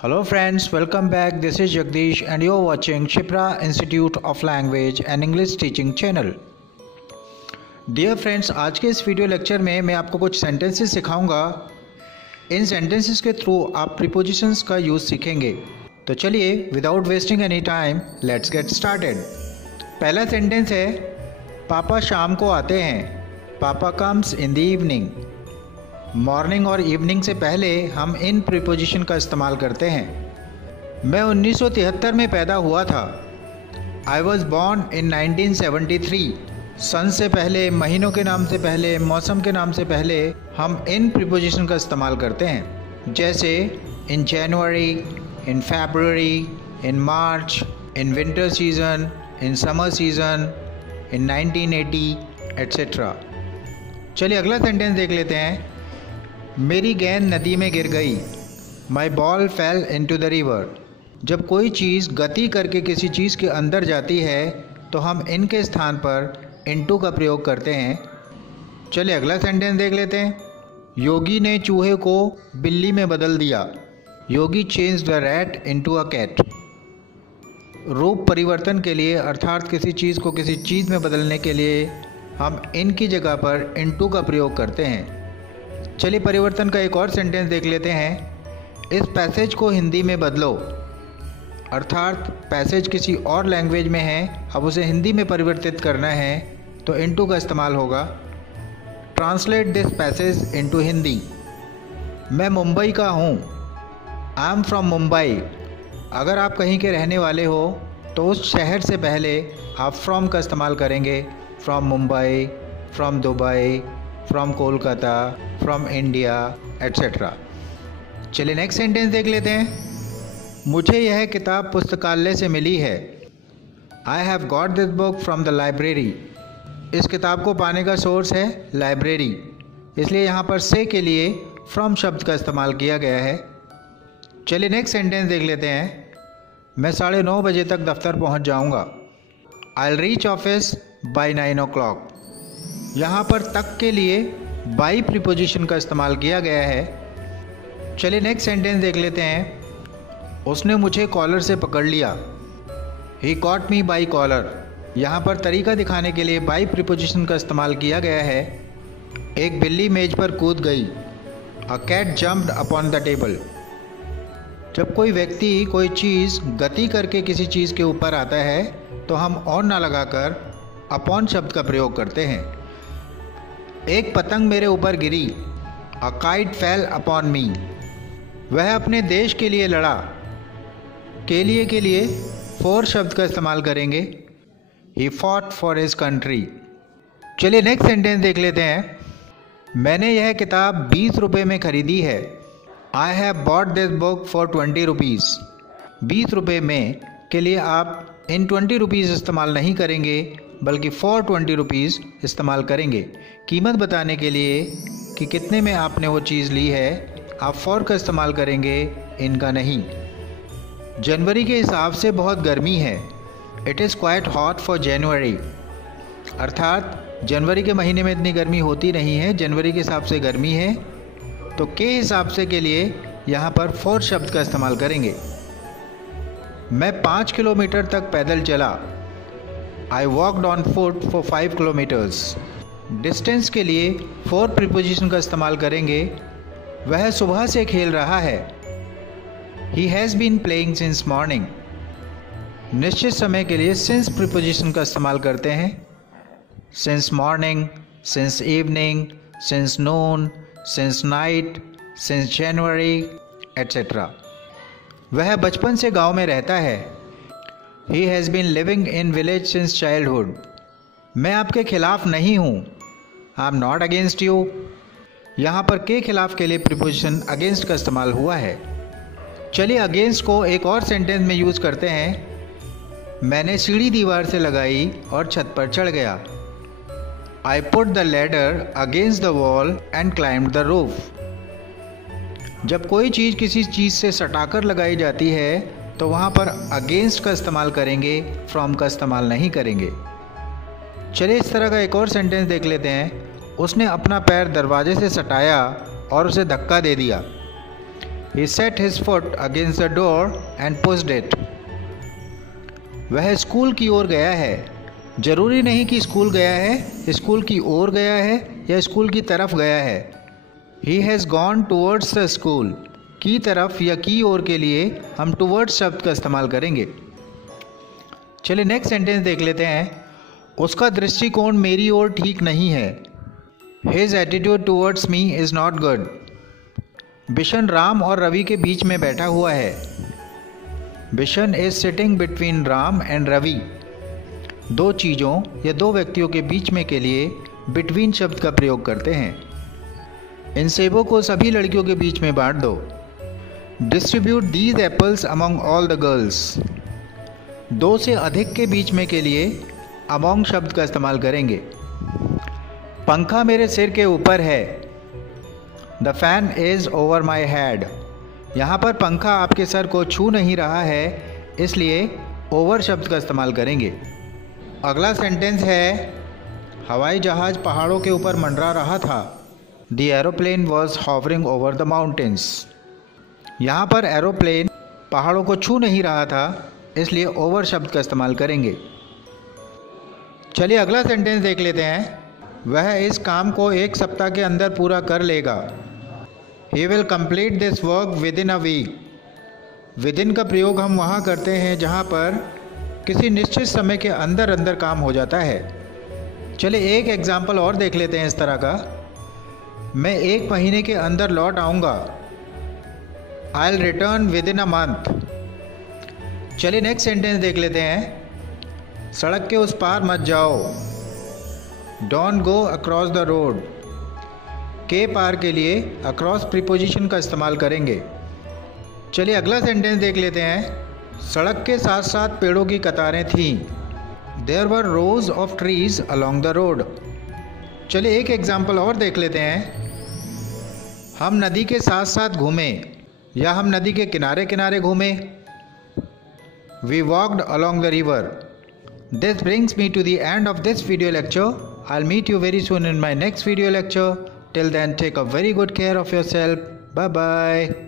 Hello friends, welcome back. This is Jagdish and you're watching Shipra Institute of Language and English Teaching channel. Dear friends, आज के इस video lecture में मैं आपको कुछ sentences सिखाऊंगा। इन सेंटेंसेस के थ्रू आप प्रीपोजिशंस का यूज़ सीखेंगे। तो चलिए without wasting any time let's get started. पहला सेंटेंस है, पापा शाम को आते हैं। पापा comes in the evening. Morning और इवनिंग से पहले हम इन प्रीपोजिशन का इस्तेमाल करते हैं। मैं 1973 में पैदा हुआ था। I was born in 1973। सन से पहले, महीनों के नाम से पहले, मौसम के नाम से पहले हम इन प्रीपोजिशन का इस्तेमाल करते हैं, जैसे in January, in February, in March, in winter season, in summer season, in 1980 etcetera. चलिए अगला सेंटेंस देख लेते हैं। मेरी गेंद नदी में गिर गई। My ball fell into the river. जब कोई चीज़ गति करके किसी चीज़ के अंदर जाती है तो हम इनके स्थान पर इनटू का प्रयोग करते हैं। चलिए अगला सेंटेंस देख लेते हैं। योगी ने चूहे को बिल्ली में बदल दिया। Yogi change the rat into a cat. रूप परिवर्तन के लिए अर्थात किसी चीज़ को किसी चीज़ में बदलने के लिए हम इनकी जगह पर इनटू का प्रयोग करते हैं। चलिए परिवर्तन का एक और सेंटेंस देख लेते हैं। इस पैसेज को हिंदी में बदलो। अर्थात पैसेज किसी और लैंग्वेज में है, अब उसे हिंदी में परिवर्तित करना है तो इनटू का इस्तेमाल होगा। Translate this passage into Hindi. मैं मुंबई का हूँ। I am from Mumbai. अगर आप कहीं के रहने वाले हो तो उस शहर से पहले आप फ्रॉम का इस्तेमाल करेंगे। From Mumbai, from Dubai, from Kolkata, from India etcetera. चलिए नेक्स्ट सेंटेंस देख लेते हैं। मुझे यह किताब पुस्तकालय से मिली है। I have got this book from the library. इस किताब को पाने का सोर्स है लाइब्रेरी, इसलिए यहाँ पर से के लिए फ्रॉम शब्द का इस्तेमाल किया गया है। चलिए नेक्स्ट सेंटेंस देख लेते हैं। मैं 9:30 बजे तक दफ्तर पहुँच जाऊँगा। I will reach office by 9 o'clock। यहाँ पर तक के लिए बाई प्रीपोजिशन का इस्तेमाल किया गया है। चलिए नेक्स्ट सेंटेंस देख लेते हैं। उसने मुझे कॉलर से पकड़ लिया। ही कॉट मी बाई कॉलर। यहाँ पर तरीका दिखाने के लिए बाई प्रीपोजिशन का इस्तेमाल किया गया है। एक बिल्ली मेज पर कूद गई। A cat jumped upon the table. जब कोई व्यक्ति कोई चीज़ गति करके किसी चीज़ के ऊपर आता है तो हम ऑन ना लगाकर अपॉन शब्द का प्रयोग करते हैं। एक पतंग मेरे ऊपर गिरी। A kite fell upon me. वह अपने देश के लिए लड़ा। के लिए फॉर शब्द का इस्तेमाल करेंगे। He fought for his country. चलिए नेक्स्ट सेंटेंस देख लेते हैं। मैंने यह किताब 20 रुपये में खरीदी है। I have bought this book for 20 rupees. 20 रुपये में के लिए आप इन 20 रुपीज़ इस्तेमाल नहीं करेंगे बल्कि फॉर 20 रुपीज़ इस्तेमाल करेंगे। कीमत बताने के लिए कि कितने में आपने वो चीज़ ली है आप फॉर का इस्तेमाल करेंगे, इनका नहीं। जनवरी के हिसाब से बहुत गर्मी है। It is quite hot for January. अर्थात जनवरी के महीने में इतनी गर्मी होती नहीं है, जनवरी के हिसाब से गर्मी है, तो के हिसाब से के लिए यहाँ पर फॉर शब्द का इस्तेमाल करेंगे। मैं 5 किलोमीटर तक पैदल चला। I walked on foot for 5 kilometres. Distance के लिए फॉर प्रीपोजिशन का इस्तेमाल करेंगे। वह सुबह से खेल रहा है। He has been playing since morning. निश्चित समय के लिए सिंस प्रीपोजिशन का इस्तेमाल करते हैं। Since morning, since evening, since noon, since night, since January etcetera. वह बचपन से गांव में रहता है। He has been living in village since childhood. मैं आपके खिलाफ नहीं हूँ। I am not against you. यहाँ पर के खिलाफ के लिए प्रीपोजिशन अगेंस्ट का इस्तेमाल हुआ है। चलिए अगेंस्ट को एक और सेंटेंस में यूज़ करते हैं। मैंने सीढ़ी दीवार से लगाई और छत पर चढ़ गया। I put the ladder against the wall and climbed the roof. जब कोई चीज़ किसी चीज़ से सटाकर लगाई जाती है तो वहाँ पर अगेंस्ट का इस्तेमाल करेंगे, फ्रॉम का इस्तेमाल नहीं करेंगे। चलिए इस तरह का एक और सेंटेंस देख लेते हैं। उसने अपना पैर दरवाजे से सटाया और उसे धक्का दे दिया। He set his foot against the door and pushed it. वह स्कूल की ओर गया है। जरूरी नहीं कि स्कूल गया है, स्कूल की ओर गया है या स्कूल की तरफ गया है। He has gone towards the school. की तरफ या की ओर के लिए हम towards शब्द का इस्तेमाल करेंगे। चलिए नेक्स्ट सेंटेंस देख लेते हैं। उसका दृष्टिकोण मेरी ओर ठीक नहीं है। His attitude towards me is not good. Bishan Ram और रवि के बीच में बैठा हुआ है। Bishan is sitting between Ram and Ravi. दो चीज़ों या दो व्यक्तियों के बीच में के लिए बिटवीन शब्द का प्रयोग करते हैं। इन सेबों को सभी लड़कियों के बीच में बांट दो। Distribute these apples among all the girls. दो से अधिक के बीच में के लिए अमॉन्ग शब्द का इस्तेमाल करेंगे। पंखा मेरे सिर के ऊपर है। The fan is over my head. यहाँ पर पंखा आपके सर को छू नहीं रहा है, इसलिए ओवर शब्द का इस्तेमाल करेंगे। अगला सेंटेंस है, हवाई जहाज़ पहाड़ों के ऊपर मंडरा रहा था। The aeroplane was hovering over the mountains. यहाँ पर एरोप्लेन पहाड़ों को छू नहीं रहा था, इसलिए ओवर शब्द का इस्तेमाल करेंगे। चलिए अगला सेंटेंस देख लेते हैं। वह इस काम को एक सप्ताह के अंदर पूरा कर लेगा। He will complete this work within a week. Within का प्रयोग हम वहाँ करते हैं जहाँ पर किसी निश्चित समय के अंदर अंदर काम हो जाता है। चलिए एक एग्जाम्पल और देख लेते हैं इस तरह का। मैं 1 महीने के अंदर लौट आऊँगा। I'll return within a month. चलिए नेक्स्ट सेंटेंस देख लेते हैं। सड़क के उस पार मत जाओ। Don't go across the road. के पार के लिए अक्रॉस प्रीपोजिशन का इस्तेमाल करेंगे। चलिए अगला सेंटेंस देख लेते हैं। सड़क के साथ साथ पेड़ों की कतारें थीं। There were rows of trees along the road. चलिए एक एग्जाम्पल और देख लेते हैं। हम नदी के साथ साथ घूमें या हम नदी के किनारे किनारे घूमें। We walked along the river. This brings me to the end of this video lecture. I'll meet you very soon in my next video lecture. Till then, take a very good care of yourself. Bye bye.